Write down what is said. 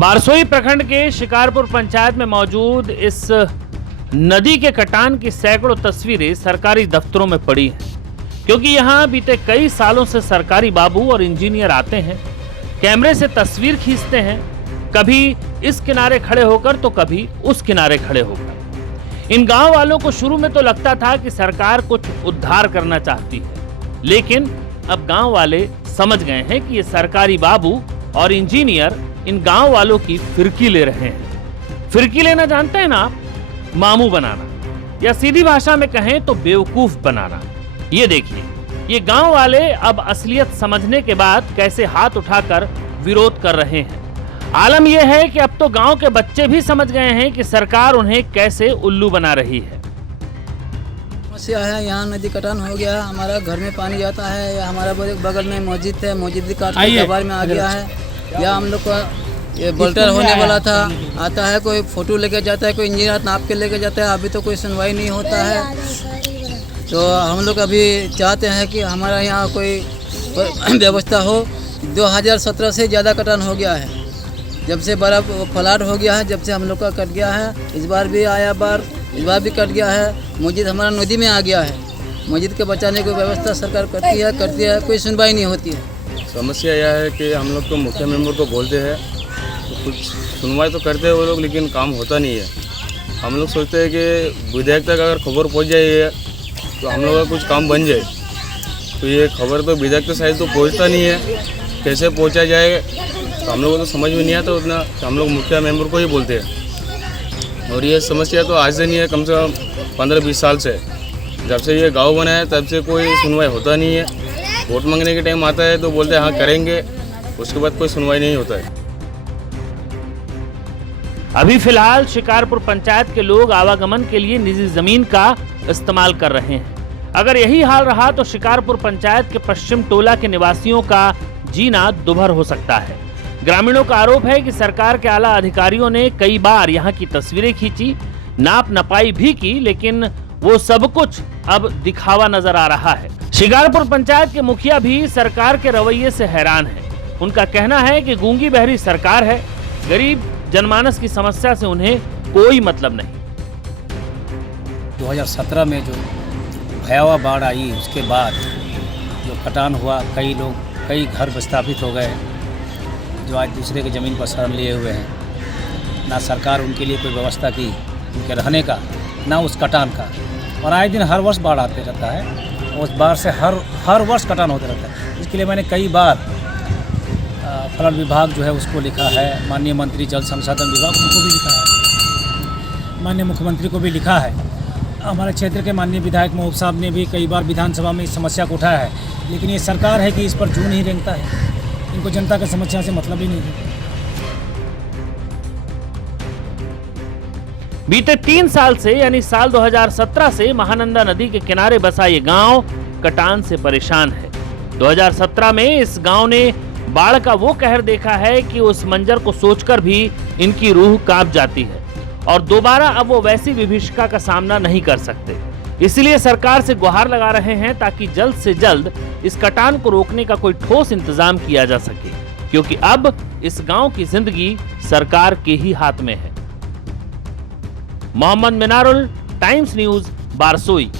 बारसोई प्रखंड के शिकारपुर पंचायत में मौजूद इस नदी के कटान की सैकड़ों तस्वीरें सरकारी दफ्तरों में पड़ी हैं, क्योंकि यहां बीते कई सालों से सरकारी बाबू और इंजीनियर आते हैं, कैमरे से तस्वीर खींचते हैं, कभी इस किनारे खड़े होकर तो कभी उस किनारे खड़े होकर। इन गांव वालों को शुरू में तो लगता था कि सरकार कुछ उद्धार करना चाहती है, लेकिन अब गांव वाले समझ गए हैं कि ये सरकारी बाबू और इंजीनियर इन गांव वालों की फिरकी ले रहे हैं। फिरकी लेना जानते हैं ना आप? मामू बनाना, या सीधी भाषा में कहें तो बेवकूफ बनाना। ये देखिए, ये गांव वाले अब असलियत समझने के बाद कैसे हाथ उठाकर विरोध कर रहे हैं। आलम यह है कि अब तो गांव के बच्चे भी समझ गए हैं कि सरकार उन्हें कैसे उल्लू बना रही है। समस्या है, यहाँ नदी कटान हो गया, हमारा घर में पानी जाता है, या हमारा बगल में मस्जिद है, मस्जिद काट के कबार में आ गया है, या हम लोग का ये बोल्टर होने वाला था, आता है कोई फोटो लेके जाता है, कोई इंजीनियर नाप के लेके जाता है, अभी तो कोई सुनवाई नहीं होता है। तो हम लोग अभी चाहते हैं कि हमारा यहाँ कोई व्यवस्था हो। 2017 से ज़्यादा कटान हो गया है, जब से बड़ा फ्लड हो गया है, जब से हम लोग का कट गया है। इस बार भी आया इस बार भी कट गया है। मस्जिद हमारा नदी में आ गया है, मस्जिद के बचाने की व्यवस्था सरकार करती है, कोई सुनवाई नहीं होती है। समस्या यह है कि हम लोग तो मुखिया मेंबर को बोलते हैं तो कुछ सुनवाई तो करते हैं वो लोग, लेकिन काम होता नहीं है। हम लोग सोचते हैं कि विधायक तक अगर खबर पहुंच जाए तो हम लोग का कुछ काम बन जाए, तो ये खबर तो विधायक के साइड तो पहुंचता नहीं है। कैसे पहुंचा जाए तो हम लोग को तो समझ में नहीं आता उतना, तो हम लोग मुखिया मेंबर को ही बोलते हैं। और ये समस्या तो आज से नहीं है, कम से कम 15-20 साल से, जब से ये गाँव बना है तब से कोई सुनवाई होता नहीं है। वोट मांगने के टाइम आता है तो बोलते हैं हाँ करेंगे, उसके बाद कोई सुनवाई नहीं होता है। अभी फिलहाल शिकारपुर पंचायत के लोग आवागमन के लिए निजी जमीन का इस्तेमाल कर रहे हैं। अगर यही हाल रहा तो शिकारपुर पंचायत के पश्चिम टोला के निवासियों का जीना दुभर हो सकता है। ग्रामीणों का आरोप है कि सरकार के आला अधिकारियों ने कई बार यहाँ की तस्वीरें खींची, नाप नपाई भी की, लेकिन वो सब कुछ अब दिखावा नजर आ रहा है। शिकारपुर पंचायत के मुखिया भी सरकार के रवैये से हैरान हैं। उनका कहना है कि गूंगी बहरी सरकार है, गरीब जनमानस की समस्या से उन्हें कोई मतलब नहीं। 2017 में जो भयावह बाढ़ आई, उसके बाद जो कटान हुआ, कई घर विस्थापित हो गए, जो आज दूसरे की ज़मीन पर शरण लिए हुए हैं। ना सरकार उनके लिए कोई व्यवस्था की उनके रहने का, ना उस कटान का। और आए दिन हर वर्ष बाढ़ आते रहता है, उस बाढ़ से हर वर्ष कटान होता रहता है। इसके लिए मैंने कई बार फ्लड विभाग जो है उसको लिखा है, माननीय मंत्री जल संसाधन विभाग उनको भी लिखा है, माननीय मुख्यमंत्री को भी लिखा है। हमारे क्षेत्र के माननीय विधायक महबूब साहब ने भी कई बार विधानसभा में इस समस्या को उठाया है, लेकिन ये सरकार है कि इस पर जू नहीं रेंगता है। इनको जनता की समस्या से मतलब ही नहीं है। बीते 3 साल से यानी साल 2017 से महानंदा नदी के किनारे बसा ये गांव कटान से परेशान है। 2017 में इस गांव ने बाढ़ का वो कहर देखा है कि उस मंजर को सोचकर भी इनकी रूह कांप जाती है, और दोबारा अब वो वैसी विभीषिका का सामना नहीं कर सकते। इसलिए सरकार से गुहार लगा रहे हैं ताकि जल्द से जल्द इस कटान को रोकने का कोई ठोस इंतजाम किया जा सके, क्योंकि अब इस गांव की जिंदगी सरकार के ही हाथ में है। Mohammad Minarul, Times News, Barsoi.